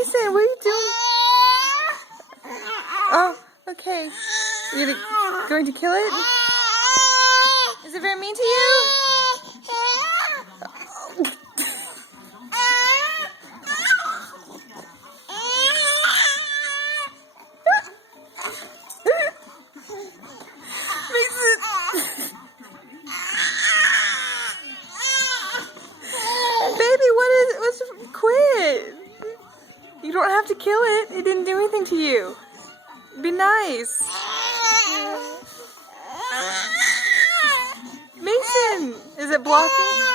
Mason, what are you doing? Oh, okay. You're going to kill it? Is it very mean to you? Mason! Baby, what's quit? You don't have to kill it. It didn't do anything to you. Be nice. Mason, is it blocking?